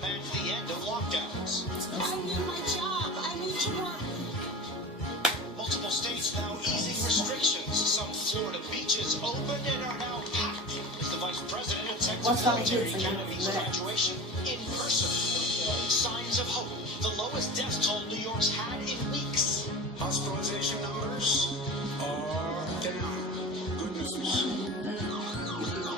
demand the end of lockdowns. I need my job. I need to work. Multiple states now easing restrictions. Some Florida beaches opened and are now packed as the vice president attends military academy's graduation in person. Signs of hope. The lowest death toll New York's had in weeks. Hospitalization numbers are down. Good news.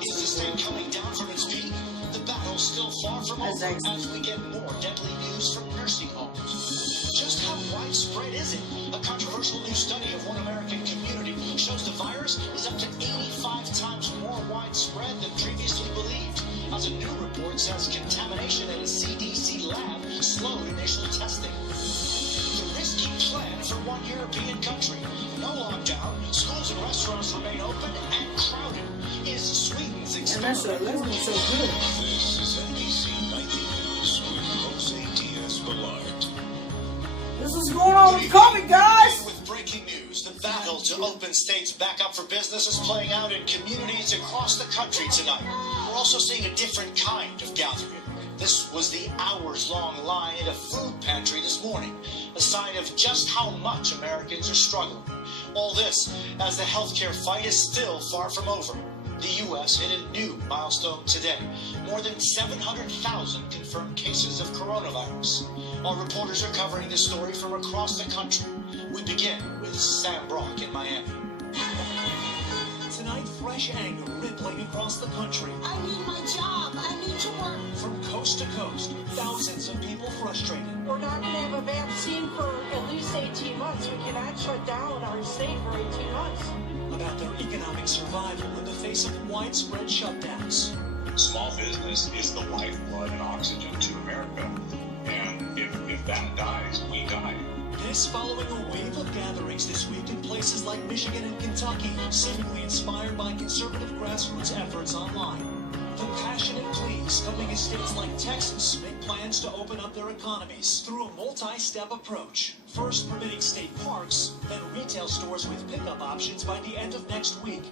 Is the state coming down from its peak? The battle's still far from over as we get more deadly news from nursing homes. Just how widespread is it? A controversial new study of one American community shows the virus is up to 85 times more widespread than previously believed, as a new report says contamination at a CDC lab slowed initial testing. The risky plan for one European country. No lockdown, schools and restaurants remain open and crowded. Is Sweden's experiment? This is NBC Nightly News with Jose Diaz Balart. This is going on with COVID, guys. With breaking news, the battle to open states back up for business is playing out in communities across the country tonight. We're also seeing a different kind of gathering. This was the hours-long line at a food pantry this morning, a sign of just how much Americans are struggling. All this as the healthcare fight is still far from over. The U.S. hit a new milestone today. More than 700,000 confirmed cases of coronavirus. Our reporters are covering this story from across the country. We begin with Sam Brock in Miami. Tonight, fresh anger rippling across the country. I need my job. I need to work. From coast to coast, thousands of people frustrated. We're not going to have a vaccine for at least 18 months. We cannot shut down our state for 18 months. About their economic survival in the face of widespread shutdowns. Small business is the lifeblood and oxygen to America. And if that dies, we die. This following a wave of gatherings this week in places like Michigan and Kentucky, seemingly inspired by conservative grassroots efforts online. The passionate pleas coming as states like Texas make plans to open up their economies through a multi-step approach. First permitting state parks, then retail stores with pickup options by the end of next week.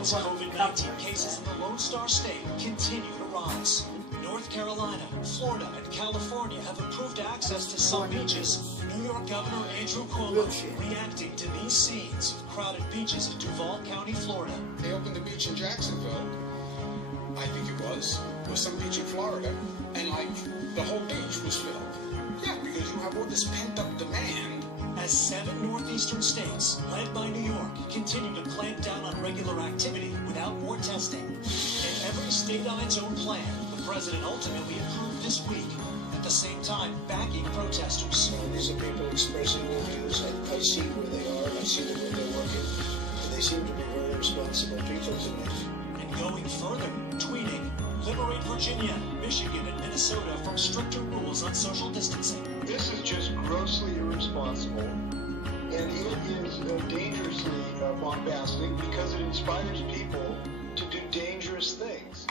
As COVID-19 cases in the Lone Star State continue to rise. North Carolina, Florida, and California have approved access to some beaches. New York Governor Andrew Cuomo reacting to these scenes of crowded beaches in Duval County, Florida. They opened the beach in Jacksonville, I think it was some beach in Florida, and like the whole beach was filled. Yeah, because you have all this pent-up demand. As 7 northeastern states, led by New York, continue to clamp down on regular activity without more testing. And every state on its own plan, the president ultimately approved this week, at the same time backing protesters. These are people expressing their views. I see where they are, and I see the way they're working. And they seem to be very responsible people to me. And going further, tweeting, "Liberate Virginia, Michigan, and Minnesota from stricter rules on social distancing." This is just grossly irresponsible, and it is dangerously bombastic because it inspires people to do dangerous things.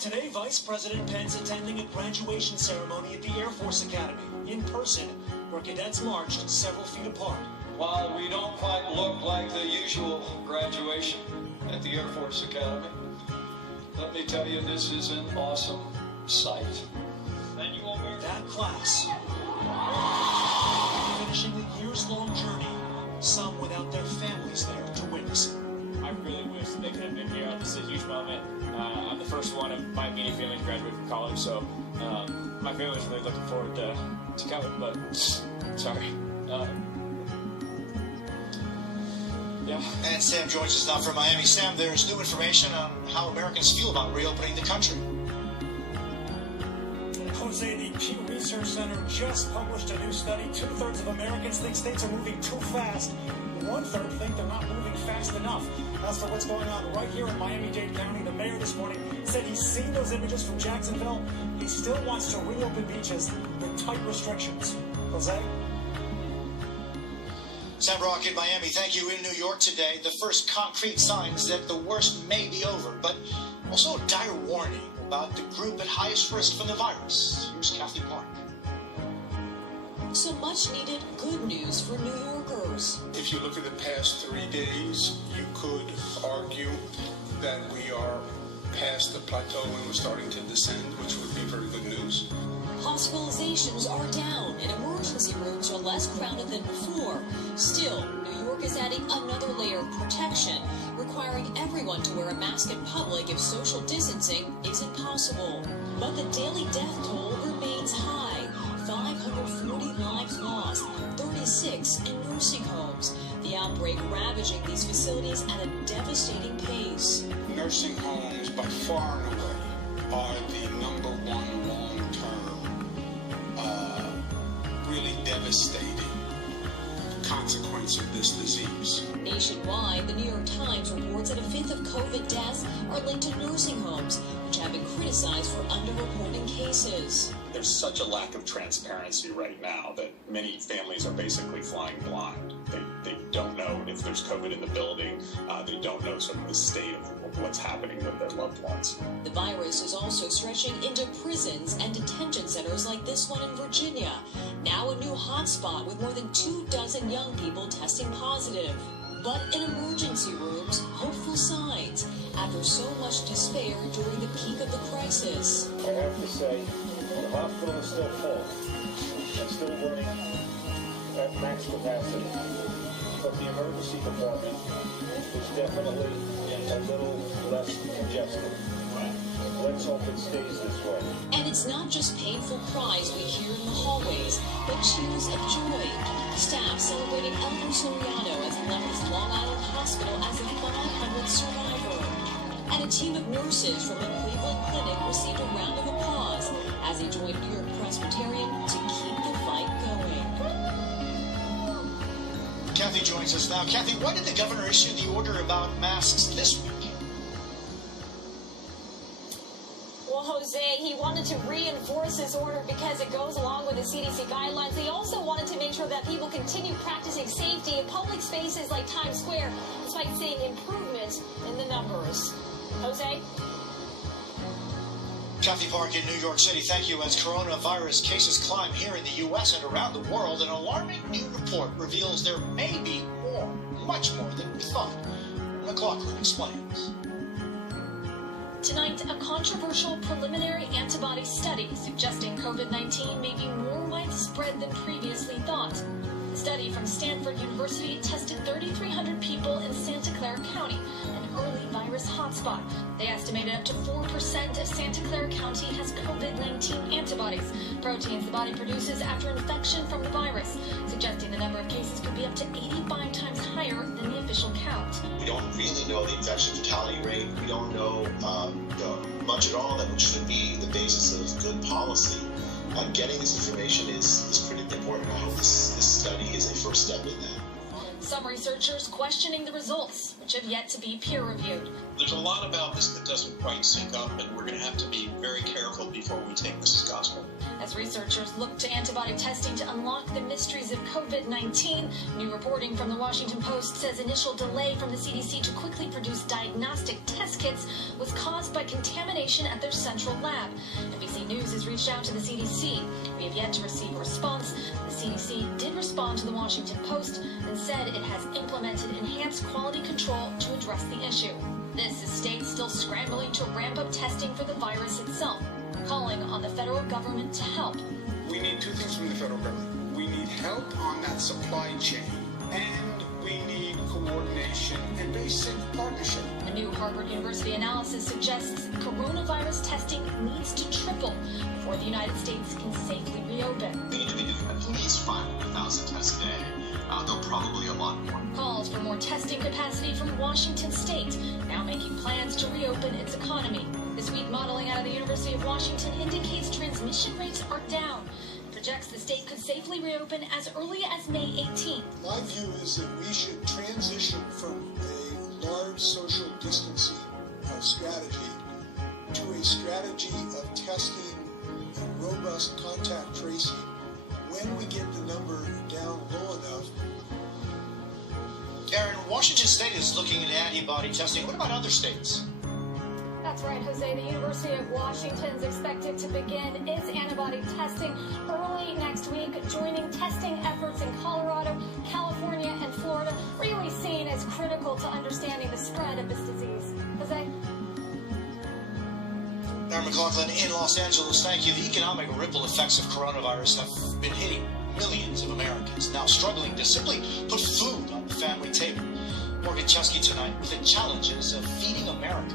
Today, Vice President Pence attending a graduation ceremony at the Air Force Academy, in person, where cadets marched several feet apart. While we don't quite look like the usual graduation at the Air Force Academy, let me tell you, this is an awesome sight. That class, finishing a years-long journey, some without their families there to witness it. I really wish they could have been here. This is a huge moment. I'm the first one of my immediate family to graduate from college, so my family's really looking forward to coming, but sorry. Yeah. And Sam joins us now from Miami. Sam, there's new information on how Americans feel about reopening the country. Jose, the Pew Research Center just published a new study. 2/3 of Americans think states are moving too fast. 1/3 think they're not moving fast enough. As for what's going on right here in Miami-Dade County, the mayor this morning said he's seen those images from Jacksonville. He still wants to reopen beaches with tight restrictions. Jose? Sam Brock in Miami, thank you. In New York today, the first concrete signs that the worst may be over, but also a dire warning about the group at highest risk from the virus. Here's Kathy Park. So much needed good news for New Yorkers. If you look at the past 3 days, you could argue that we are past the plateau and we're starting to descend, which would be very good news. Hospitalizations are down and emergency rooms are less crowded than before. Still, New York is adding another layer of protection, requiring everyone to wear a mask in public if social distancing isn't possible. But the daily death toll remains high. 540 lives lost, 36 in nursing homes. The outbreak ravaging these facilities at a devastating pace. Nursing homes, by far and away, are the number one long-term, really devastating consequence of this disease. Nationwide, the New York Times reports that a fifth of COVID deaths are linked to nursing homes, which have been criticized for underreporting cases. There's such a lack of transparency right now that many families are basically flying blind. They don't know if there's COVID in the building. They don't know sort of the state of what's happening with their loved ones. The virus is also stretching into prisons and detention centers like this one in Virginia. Now a new hotspot with more than 24 young people testing positive. But in emergency rooms, hopeful signs after so much despair during the peak of the crisis. I have to say, the hospital is still full. It's still running at max capacity. But the emergency department is definitely a little less congested. Let's hope it stays this way. And it's not just painful cries we hear in the hallways, but cheers of joy. Staff celebrating Elder Soriano as he left his Long Island hospital as a 500th survivor. And a team of nurses from the Cleveland Clinic received a round of applause as he joined New York Presbyterian to keep the fight going. Kathy joins us now. Kathy, why did the governor issue the order about masks this week? Well, Jose, he wanted to reinforce his order because it goes along with the CDC guidelines. He also wanted to make sure that people continue practicing safety in public spaces like Times Square, despite seeing improvements in the numbers. Jose? Kathy Park in New York City, thank you. As coronavirus cases climb here in the U.S. and around the world, an alarming new report reveals there may be more, much more than we thought. McLaughlin explains. Tonight, a controversial preliminary antibody study suggesting COVID-19 may be more widespread than previously thought. The study from Stanford University tested 3,300 people in Santa Clara County, an early virus hotspot. They estimated up to 4% of Santa Clara County has COVID-19 antibodies, proteins the body produces after infection from the virus, suggesting the number of cases could be up to 85 times higher than the official count. We don't really know the infection fatality rate. We don't know much at all, that should be the basis of good policy. Getting this information is critically important. I hope this study is a first step in that. Some researchers questioning the results, which have yet to be peer-reviewed. There's a lot about this that doesn't quite sync up, and we're going to have to be very careful before we take this as gospel. As researchers look to antibody testing to unlock the mysteries of COVID-19, new reporting from the Washington Post says initial delay from the CDC to quickly produce diagnostic test kits was caused by contamination at their central lab. NBC News has reached out to the CDC. We have yet to receive a response. The CDC did respond to the Washington Post and said it has implemented enhanced quality control to address the issue. This is states still scrambling to ramp up testing for the virus itself, calling on the federal government to help. We need two things from the federal government. We need help on that supply chain, and we need coordination and basic partnership. A new Harvard University analysis suggests coronavirus testing needs to triple before the United States can safely reopen. We need to be doing at least 500,000 tests a day, though probably a lot more. Calls for more testing capacity from Washington State, now making plans to reopen its economy. This week, modeling out of the University of Washington indicates transmission rates are down. Projects the state could safely reopen as early as May 18th. My view is that we should transition from a large social distancing strategy to a strategy of testing and robust contact tracing when we get the number down low enough. Aaron, Washington State is looking at antibody testing. What about other states? That's right, Jose. The University of Washington is expected to begin its antibody testing early next week, joining testing efforts in Colorado, California, and Florida, really seen as critical to understanding the spread of this disease. Jose? Aaron McLaughlin in Los Angeles, thank you. The economic ripple effects of coronavirus have been hitting millions of Americans now struggling to simply put food on the family table. Morgan Chesky tonight with the challenges of feeding America.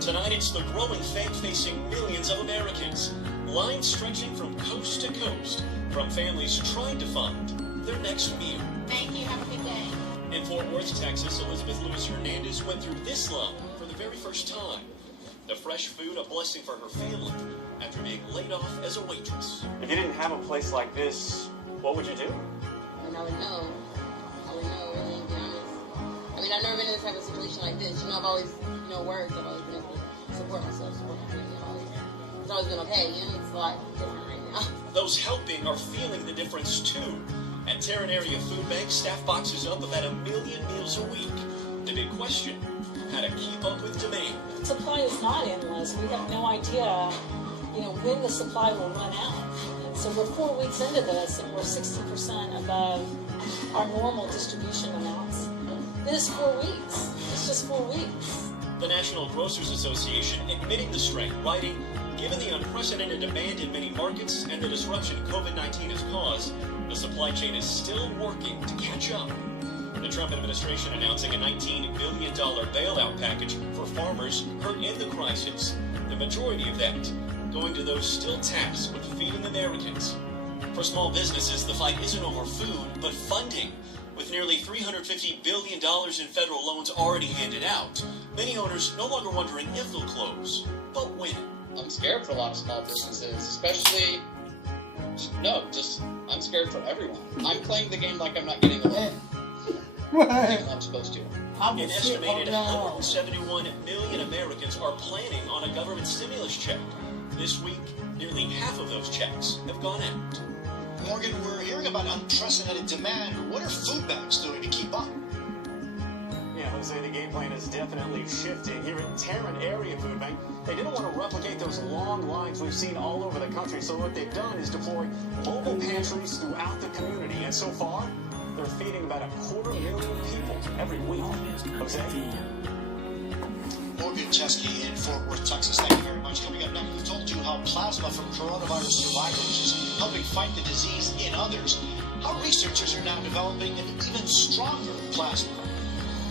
Tonight, it's the growing fate facing millions of Americans. Lines stretching from coast to coast, from families trying to find their next meal. Thank you. Have a good day. In Fort Worth, Texas, Elizabeth Lewis Hernandez went through this line for the very first time. The fresh food a blessing for her family after being laid off as a waitress. If you didn't have a place like this, what would you do? I would know. Really, to be honest. I mean, I've never been in this type of situation like this. I've always, worked. I've always been able to support myself, support my family. It's always been okay. It's a lot different right now. Those helping are feeling the difference too. At Tarrant Area Food Bank, staff boxes up about 1 million meals a week. The big question, how to keep up with demand. Supply is not endless. We have no idea, when the supply will run out. And so we're 4 weeks into this, and we're 60% above our normal distribution amounts. It is 4 weeks. It's just 4 weeks. The National Grocers Association admitting the strain, writing, given the unprecedented demand in many markets and the disruption COVID-19 has caused, the supply chain is still working to catch up. The Trump administration announcing a $19 billion bailout package for farmers hurt in the crisis. The majority of that going to those still tasked with feeding Americans. For small businesses, the fight isn't over food, but funding. With nearly $350 billion in federal loans already handed out, many owners no longer wondering if they'll close, but when. I'm scared for a lot of small businesses, especially, I'm scared for everyone. I'm playing the game like I'm not getting away. I'm supposed to. An estimated 171 million Americans are planning on a government stimulus check. This week, nearly half of those checks have gone out. Morgan, we're hearing about unprecedented demand. What are food banks doing to keep up? Yeah, Jose, the game plan is definitely shifting. Here at Tarrant Area Food Bank, they didn't want to replicate those long lines we've seen all over the country, so what they've done is deploy mobile pantries throughout the community, and so far, they're feeding about 250,000 people every week. Jose? Morgan Chesky in Fort Worth, Texas. Thank you very much. Coming up next, we told you how plasma from coronavirus survivors is helping fight the disease in others. How researchers are now developing an even stronger plasma.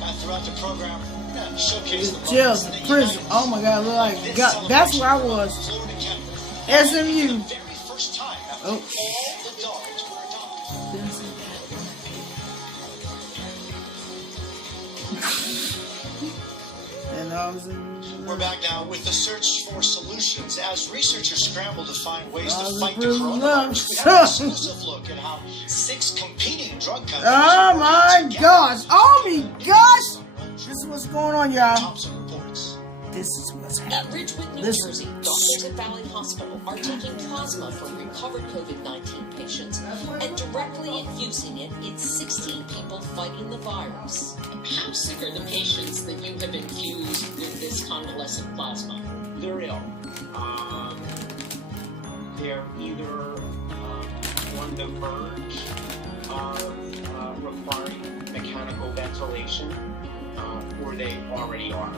And throughout the program, we're going to showcase the jails, the prison. Oh my God, look like God. That's where I was. SMU. Oh. We're back now with the search for solutions. As researchers scramble to find ways to fight the coronavirus, we have an exclusive look at how 6 competing drug companies. Oh my gosh! Oh my gosh! This is what's going on, y'all. This is what's happening. At Ridgewood, New Jersey, doctors at Valley Hospital are taking plasma from recovered COVID-19 patients and directly infusing it in 16 people fighting the virus. How sick are the patients that you have infused with this convalescent plasma? They're ill. They're either on the verge of requiring mechanical ventilation, or they already are.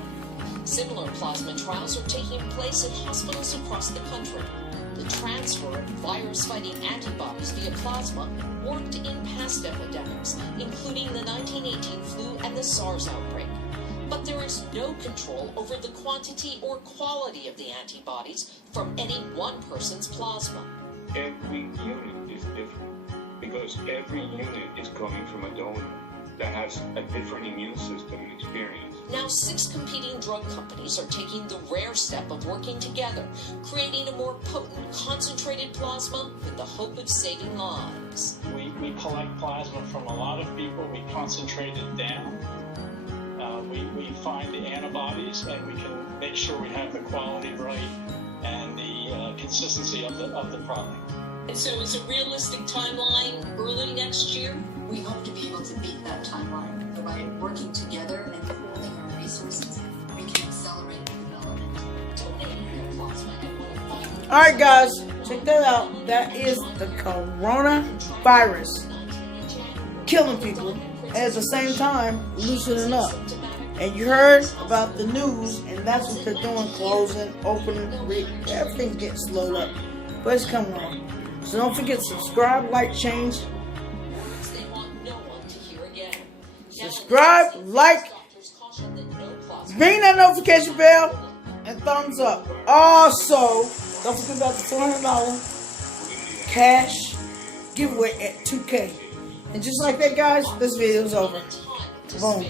Similar plasma trials are taking place at hospitals across the country. The transfer of virus-fighting antibodies via plasma worked in past epidemics, including the 1918 flu and the SARS outbreak. But there is no control over the quantity or quality of the antibodies from any one person's plasma. Every unit is different because every unit is coming from a donor that has a different immune system and experience. Now 6 competing drug companies are taking the rare step of working together, creating a more potent, concentrated plasma with the hope of saving lives. We collect plasma from a lot of people, we concentrate it down, we find the antibodies, and we can make sure we have the quality right and the consistency of the product. And so is a realistic timeline early next year? We hope to be able to beat that timeline. By working together and pooling our resources, we can accelerate the development. Alright guys, check that out. That is the coronavirus. Killing people. At the same time, loosening up. And you heard about the news, and that's what they're doing, closing, opening, everything gets slowed up. But it's coming on. So don't forget to subscribe, like, change. Subscribe, like, ring that notification bell, and thumbs up. Also, don't forget about the $400 cash giveaway at 2K. And just like that, guys, this video is over. Boom.